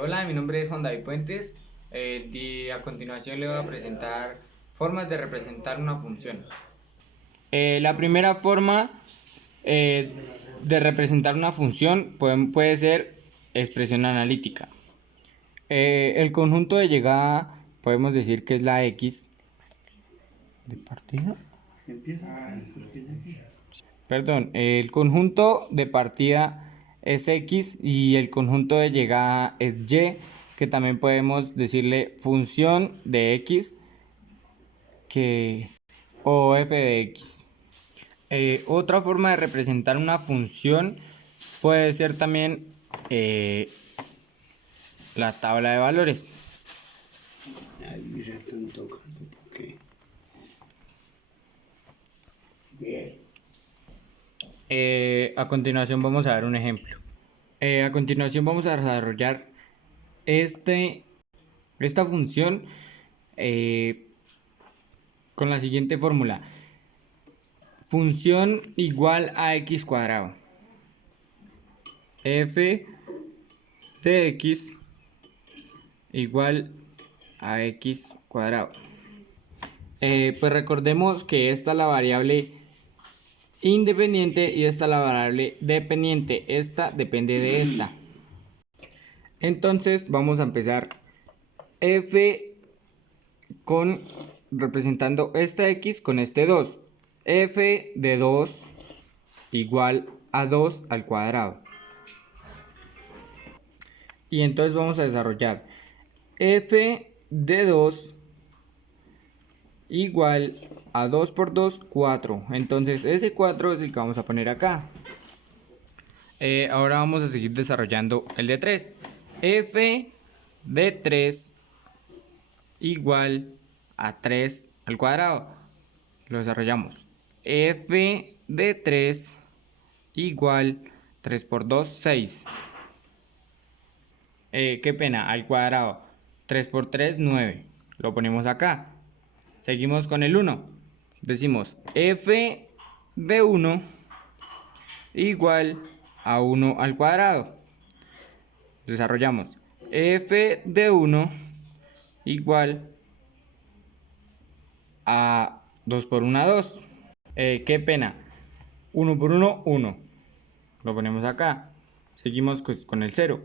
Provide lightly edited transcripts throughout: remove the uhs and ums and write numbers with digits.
Hola, mi nombre es Juan David Puentes. A continuación le voy a presentar formas de representar una función. La primera forma eh, de representar una función puede ser expresión analítica. El conjunto de llegada podemos decir que es la x de partida. Perdón, el conjunto de partida es x y el conjunto de llegada es y, que también podemos decirle función de x o f de x. Otra forma de representar una función puede ser también la tabla de valores. Ahí ya están tocando porque. Bien. A continuación vamos a ver un ejemplo. A continuación vamos a desarrollar esta función eh, con la siguiente fórmula. Función igual a x cuadrado. F de x igual a x cuadrado. Pues recordemos que esta es la variable independiente y esta es la variable dependiente. Esta depende de esta. Entonces vamos a empezar f con representando esta x con este 2. F de 2 igual a 2 al cuadrado. Y entonces vamos a desarrollar f de 2 igual a 2 por 2, 4. Entonces ese 4 es el que vamos a poner acá. Ahora vamos a seguir desarrollando el de 3. F de 3 igual a 3 al cuadrado. Lo desarrollamos. F de 3 igual 3 por 2, 6. Qué pena, al cuadrado. 3 por 3, 9. Lo ponemos acá. Seguimos con el 1. Decimos f de 1 igual a 1 al cuadrado. Desarrollamos f de 1 igual a 2 por 1, 2. Qué pena. 1 por 1, 1. Lo ponemos acá. Seguimos con el 0.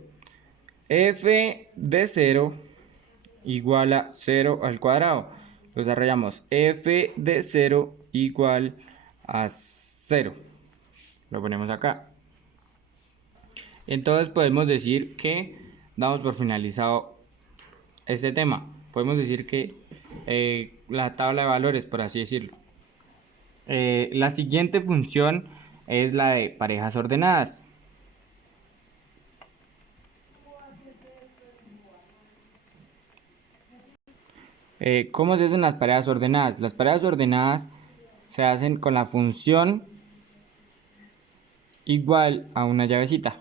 F de 0 igual a 0 al cuadrado. Lo desarrollamos. F de 0 igual a 0. Lo ponemos acá. Entonces podemos decir que damos por finalizado este tema. Podemos decir que la tabla de valores, por así decirlo. La siguiente función es la de parejas ordenadas. ¿Cómo se hacen las parejas ordenadas? Las parejas ordenadas se hacen con la función igual a una llavecita.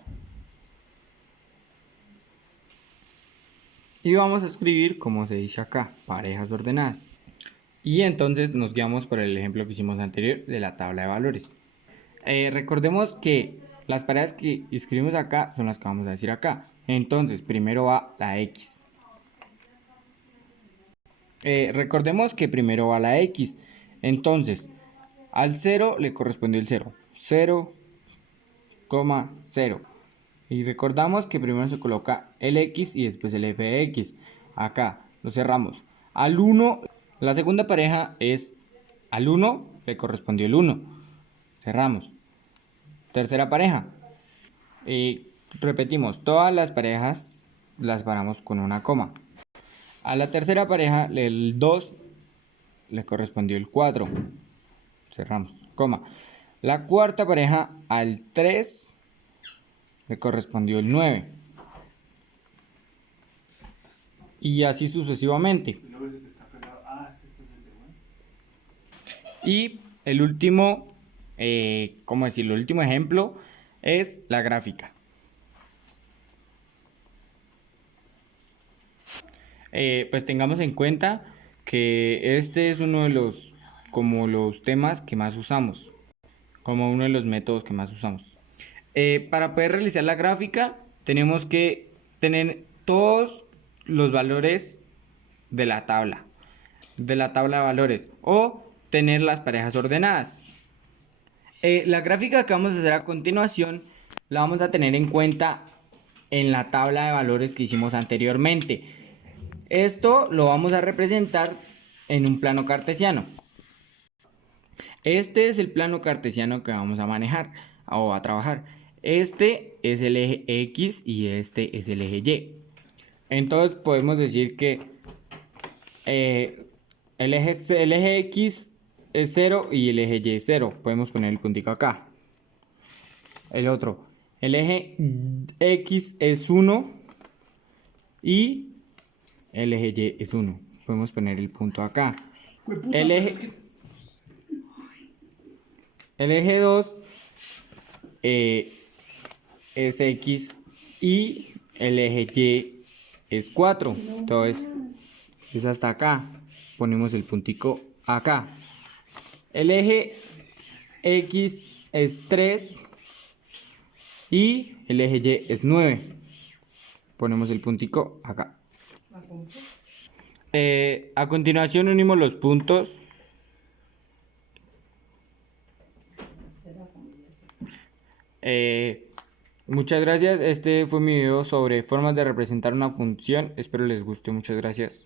Y vamos a escribir como se dice acá, parejas ordenadas. Y entonces nos guiamos por el ejemplo que hicimos anterior de la tabla de valores. Recordemos que las parejas que escribimos acá son las que vamos a decir acá. Entonces primero va la x. Recordemos que primero va la x. Entonces al 0 le correspondió el 0. 0, 0. Y recordamos que primero se coloca el x y después el f de x. Acá lo cerramos. Al 1, la segunda pareja es al 1 le correspondió el 1. Cerramos. Tercera pareja. Repetimos, todas las parejas las paramos con una coma. A la tercera pareja, el 2 le correspondió el 4. Cerramos, coma. La cuarta pareja, al 3 le correspondió el 9. Y así sucesivamente. Y el último, ¿cómo decirlo? El último ejemplo es la gráfica. Pues tengamos en cuenta que este es uno de los temas que más usamos, como uno de los métodos que más usamos. Para poder realizar la gráfica tenemos que tener todos los valores de la tabla de valores, o tener las parejas ordenadas. La gráfica que vamos a hacer a continuación la vamos a tener en cuenta en la tabla de valores que hicimos anteriormente. Esto lo vamos a representar en un plano cartesiano. Este es el plano cartesiano que vamos a manejar o a trabajar. Este es el eje X y este es el eje Y. Entonces podemos decir que el eje X es 0 y el eje Y es 0. Podemos poner el puntico acá. El otro, el eje X es 1 y el eje Y es 1. Podemos poner el punto acá. El eje 2 es X y el eje Y es 4. Entonces es hasta acá. Ponemos el puntico acá. El eje X es 3 y el eje Y es 9. Ponemos el puntico acá. A continuación unimos los puntos. Muchas gracias. Este fue mi video sobre formas de representar una función. Espero les guste. Muchas gracias.